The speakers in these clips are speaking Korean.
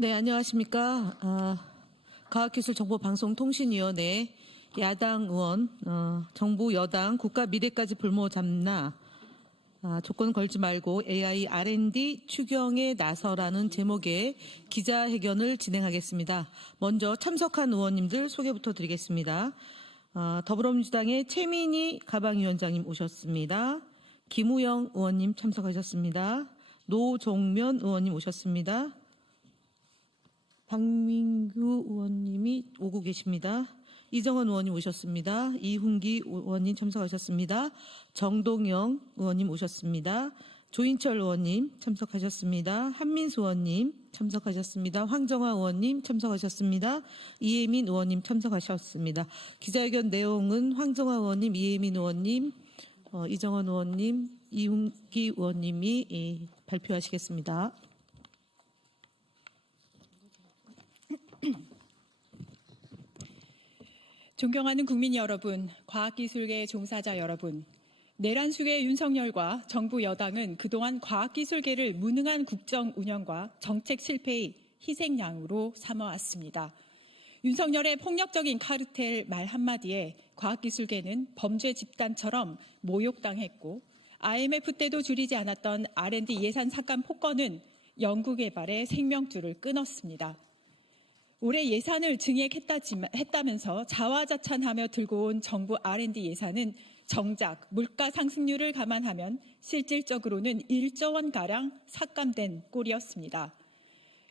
네, 안녕하십니까. 과학기술정보방송통신위원회 야당 의원, 정부 여당 국가 미래까지 불모 잡나, 조건 걸지 말고 AI R&D 추경에 나서라는 제목의 기자회견을 진행하겠습니다. 먼저 참석한 의원님들 소개부터 드리겠습니다. 더불어민주당의 최민희 가방위원장님 오셨습니다. 김우영 의원님 참석하셨습니다. 노종면 의원님 오셨습니다. 박민규 의원님이 오고 계십니다. 이정원 의원님 오셨습니다. 이훈기 의원님 참석하셨습니다. 정동영 의원님 오셨습니다. 조인철 의원님 참석하셨습니다. 한민수 의원님 참석하셨습니다. 황정화 의원님 참석하셨습니다. 이혜민 의원님 참석하셨습니다. 기자회견 내용은 황정화 의원님, 이혜민 의원님, 이정원 의원님, 이훈기 의원님이 발표하시겠습니다. 존경하는 국민 여러분, 과학기술계 종사자 여러분, 내란숙의 윤석열과 정부 여당은 그동안 과학기술계를 무능한 국정 운영과 정책 실패의 희생양으로 삼아왔습니다. 윤석열의 폭력적인 카르텔 말 한마디에 과학기술계는 범죄 집단처럼 모욕당했고 IMF 때도 줄이지 않았던 R&D 예산 삭감 폭거는 연구개발의 생명줄을 끊었습니다. 올해 예산을 증액했다면서 자화자찬하며 들고 온 정부 R&D 예산은 정작 물가 상승률을 감안하면 실질적으로는 1조 원가량 삭감된 꼴이었습니다.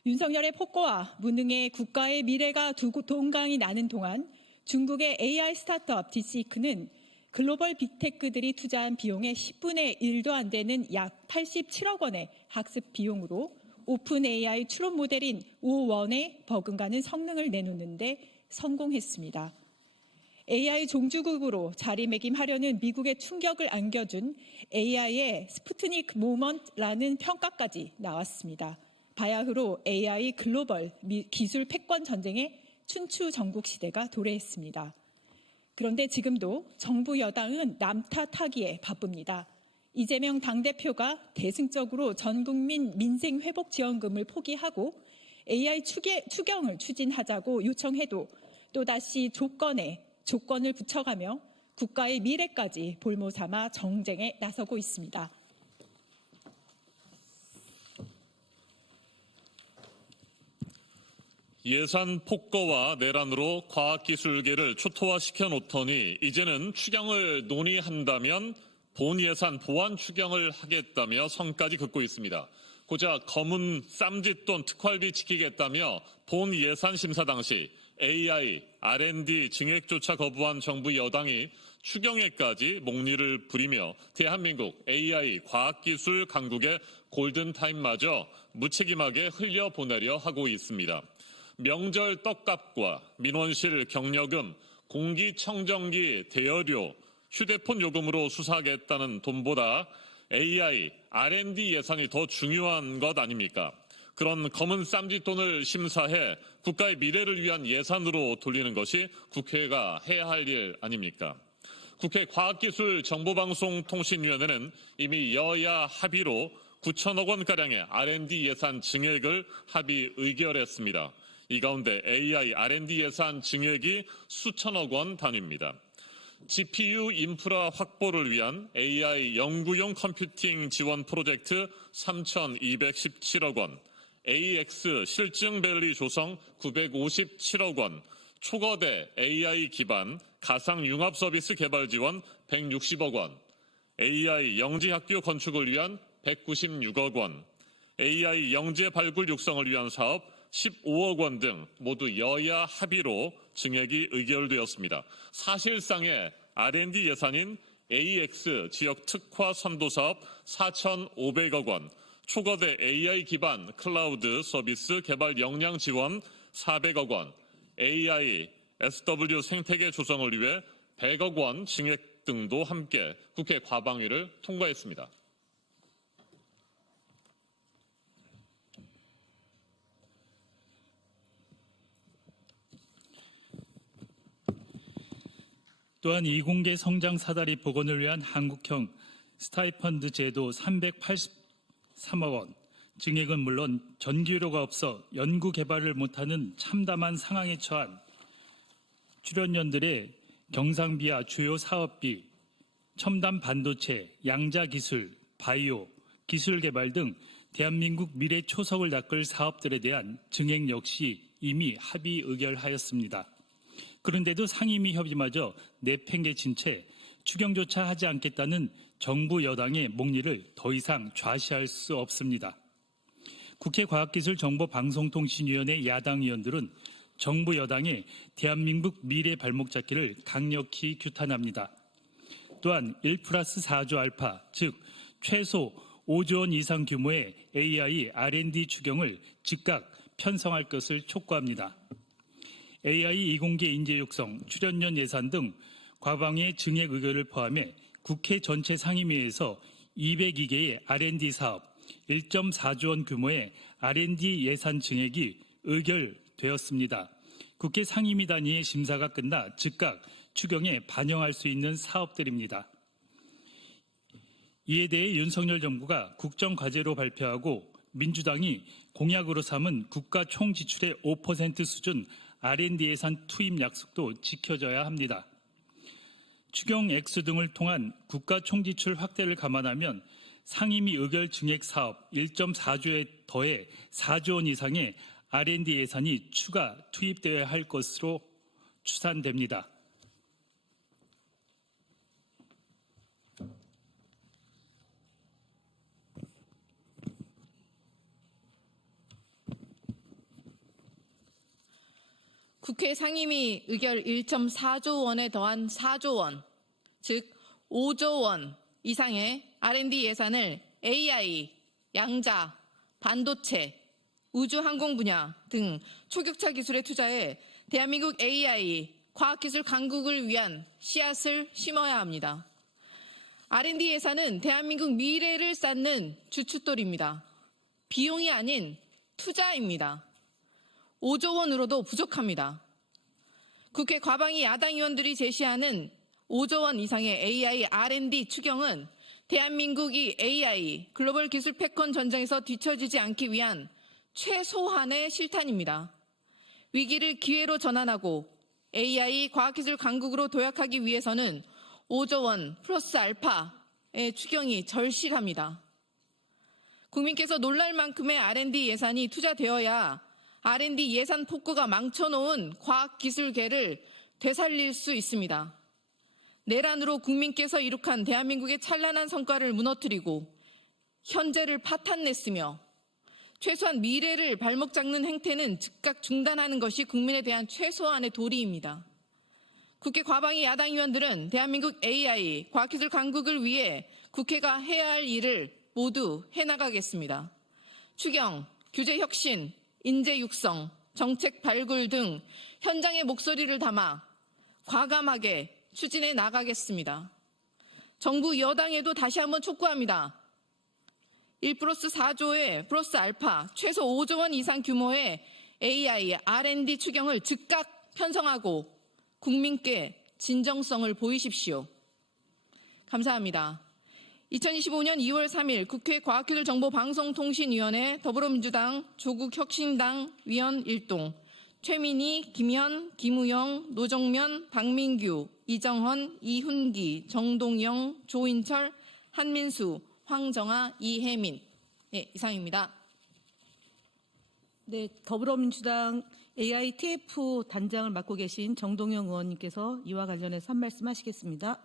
윤석열의 폭거와 무능의 국가의 미래가 동강이 나는 동안 중국의 AI 스타트업 딥시크는 글로벌 빅테크들이 투자한 비용의 10분의 1도 안 되는 약 87억 원의 학습 비용으로 오픈 AI 추론 모델인 O1에 버금가는 성능을 내놓는데 성공했습니다. AI 종주국으로 자리매김하려는 미국의 충격을 안겨준 AI의 스푸트닉 모먼트라는 평가까지 나왔습니다. 바야흐로 AI 글로벌 기술 패권 전쟁의 춘추 전국 시대가 도래했습니다. 그런데 지금도 정부 여당은 남 탓하기에 바쁩니다. 이재명 당대표가 대승적으로 전국민 민생회복지원금을 포기하고 AI 추경을 추진하자고 요청해도 또다시 조건에 조건을 붙여가며 국가의 미래까지 볼모 삼아 정쟁에 나서고 있습니다. 예산 폭거와 내란으로 과학기술계를 초토화시켜 놓더니 이제는 추경을 논의한다면 본 예산 보완 추경을 하겠다며 성까지 긋고 있습니다. 고작 검은 쌈짓돈 특활비 지키겠다며 본 예산 심사 당시 AI, R&D 증액조차 거부한 정부 여당이 추경에까지 목리를 부리며 대한민국 AI 과학기술 강국의 골든타임마저 무책임하게 흘려보내려 하고 있습니다. 명절 떡값과 민원실 경력금, 공기청정기 대여료, 휴대폰 요금으로 수사하겠다는 돈보다 AI, R&D 예산이 더 중요한 것 아닙니까? 그런 검은 쌈짓돈을 심사해 국가의 미래를 위한 예산으로 돌리는 것이 국회가 해야 할 일 아닙니까? 국회 과학기술정보방송통신위원회는 이미 여야 합의로 9천억 원가량의 R&D 예산 증액을 합의 의결했습니다. 이 가운데 AI, R&D 예산 증액이 수천억 원 단위입니다. GPU 인프라 확보를 위한 AI 연구용 컴퓨팅 지원 프로젝트 3,217억 원, AX 실증밸리 조성 957억 원, 초거대 AI 기반 가상융합 서비스 개발 지원 160억 원, AI 영지학교 건축을 위한 196억 원, AI 영재 발굴 육성을 위한 사업 15억 원 등 모두 여야 합의로 증액이 의결되었습니다. 사실상의 R&D 예산인 AX 지역 특화 선도 사업 4,500억 원, 초거대 AI 기반 클라우드 서비스 개발 역량 지원 400억 원, AI SW 생태계 조성을 위해 100억 원 증액 등도 함께 국회 과방위를 통과했습니다. 또한 이공계 성장 사다리 복원을 위한 한국형 스타이펀드 제도 383억 원, 증액은 물론 전기료가 없어 연구 개발을 못하는 참담한 상황에 처한 출연연들의 경상비와 주요 사업비, 첨단 반도체, 양자 기술, 바이오, 기술 개발 등 대한민국 미래 초석을 닦을 사업들에 대한 증액 역시 이미 합의 의결하였습니다. 그런데도 상임위 협의마저 내팽개친 채 추경조차 하지 않겠다는 정부 여당의 목리를 더 이상 좌시할 수 없습니다. 국회 과학기술정보방송통신위원회 야당 의원들은 정부 여당의 대한민국 미래 발목 잡기를 강력히 규탄합니다. 또한 1+4조 알파, 즉 최소 5조 원 이상 규모의 AI R&D 추경을 즉각 편성할 것을 촉구합니다. AI 이공계 인재 육성, 출연연 예산 등 과방위의 증액 의결을 포함해 국회 전체 상임위에서 202개의 R&D 사업, 1.4조 원 규모의 R&D 예산 증액이 의결되었습니다. 국회 상임위 단위의 심사가 끝나 즉각 추경에 반영할 수 있는 사업들입니다. 이에 대해 윤석열 정부가 국정과제로 발표하고 민주당이 공약으로 삼은 국가 총지출의 5% 수준 R&D 예산 투입 약속도 지켜져야 합니다. 추경 액수 등을 통한 국가 총지출 확대를 감안하면 상임위 의결 증액 사업 1.4조에 더해 4조 원 이상의 R&D 예산이 추가 투입되어야 할 것으로 추산됩니다. 국회 상임위 의결 1.4조 원에 더한 4조 원, 즉 5조 원 이상의 R&D 예산을 AI, 양자, 반도체, 우주항공 분야 등 초격차 기술에 투자해 대한민국 AI, 과학기술 강국을 위한 씨앗을 심어야 합니다. R&D 예산은 대한민국 미래를 쌓는 주춧돌입니다. 비용이 아닌 투자입니다. 5조 원으로도 부족합니다. 국회 과방위 야당 의원들이 제시하는 5조 원 이상의 AI R&D 추경은 대한민국이 AI 글로벌 기술 패권 전쟁에서 뒤처지지 않기 위한 최소한의 실탄입니다. 위기를 기회로 전환하고 AI 과학기술 강국으로 도약하기 위해서는 5조 원 플러스 알파의 추경이 절실합니다. 국민께서 놀랄 만큼의 R&D 예산이 투자되어야 R&D 예산 폭구가 망쳐놓은 과학기술계를 되살릴 수 있습니다. 내란으로 국민께서 이룩한 대한민국의 찬란한 성과를 무너뜨리고 현재를 파탄냈으며 최소한 미래를 발목 잡는 행태는 즉각 중단하는 것이 국민에 대한 최소한의 도리입니다. 국회 과방위 야당 의원들은 대한민국 AI 과학기술 강국을 위해 국회가 해야 할 일을 모두 해나가겠습니다. 추경, 규제 혁신, 인재 육성, 정책 발굴 등 현장의 목소리를 담아 과감하게 추진해 나가겠습니다. 정부 여당에도 다시 한번 촉구합니다. 1+4조의 플러스 알파 최소 5조 원 이상 규모의 AI, R&D 추경을 즉각 편성하고 국민께 진정성을 보이십시오. 감사합니다. 2025년 2월 3일 국회 과학기술정보방송통신위원회 더불어민주당 조국혁신당 위원 1동 최민희, 김현, 김우영, 노정면, 박민규, 이정헌, 이훈기, 정동영, 조인철, 한민수, 황정아, 이혜민. 네, 이상입니다. 네, 더불어민주당 AITF 단장을 맡고 계신 정동영 의원님께서 이와 관련해서 한 말씀 하시겠습니다.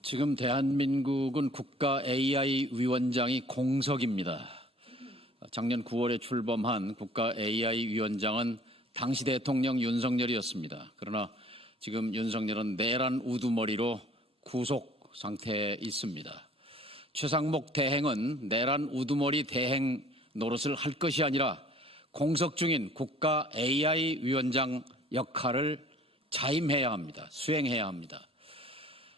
지금 대한민국은 국가 AI 위원장이 공석입니다. 작년 9월에 출범한 국가 AI 위원장은 당시 대통령 윤석열이었습니다. 그러나 지금 윤석열은 내란 우두머리로 구속 상태에 있습니다. 최상목 대행은 내란 우두머리 대행 노릇을 할 것이 아니라 공석 중인 국가 AI 위원장 역할을 자임해야 합니다. 수행해야 합니다.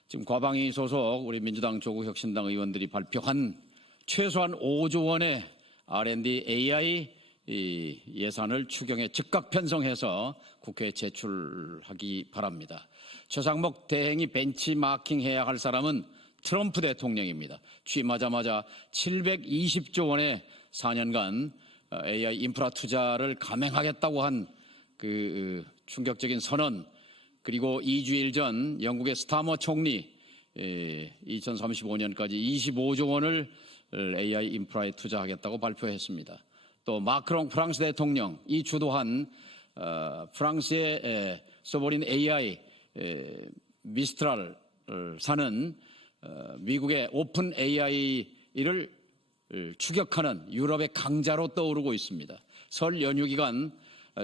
지금 과방위 소속 우리 민주당 조국혁신당 의원들이 발표한 최소한 5조 원의 R&D AI 예산을 추경에 즉각 편성해서 국회에 제출하기 바랍니다. 최상목 대행이 벤치마킹해야 할 사람은 트럼프 대통령입니다. 취임하자마자 720조 원의 4년간 AI 인프라 투자를 감행하겠다고 한 그 충격적인 선언, 그리고 2주일 전 영국의 스타머 총리 2035년까지 25조 원을 AI 인프라에 투자하겠다고 발표했습니다. 또 마크롱 프랑스 대통령이 주도한 프랑스의 소버린 AI 미스트랄 사는 미국의 오픈 AI를 추격하는 유럽의 강자로 떠오르고 있습니다. 설 연휴 기간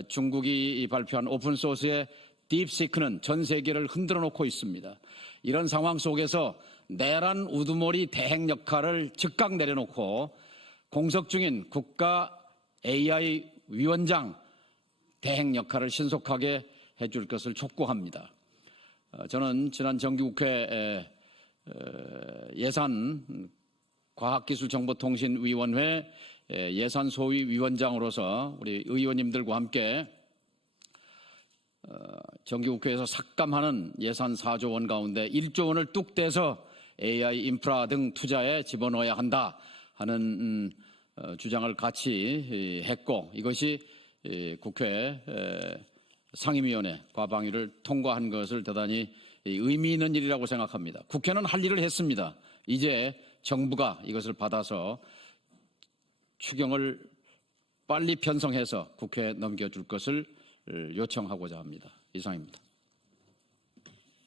중국이 발표한 오픈소스의 딥시크는 전 세계를 흔들어 놓고 있습니다. 이런 상황 속에서 내란 우두머리 대행 역할을 즉각 내려놓고 공석 중인 국가 AI 위원장 대행 역할을 신속하게 해줄 것을 촉구합니다. 저는 지난 정기국회 예산 과학기술정보통신위원회 예산소위위원장으로서 우리 의원님들과 함께 정기국회에서 삭감하는 예산 4조 원 가운데 1조 원을 뚝 떼서 AI 인프라 등 투자에 집어넣어야 한다 하는 주장을 같이 했고, 이것이 국회 상임위원회 과방위를 통과한 것을 대단히 의미 있는 일이라고 생각합니다. 국회는 할 일을 했습니다. 이제 정부가 이것을 받아서 추경을 빨리 편성해서 국회에 넘겨줄 것을 요청하고자 합니다. 이상입니다.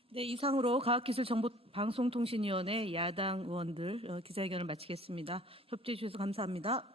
네, 이상으로 과학기술정보방송통신위원회 야당 의원들 기자회견을 마치겠습니다. 협조해 주셔서 감사합니다.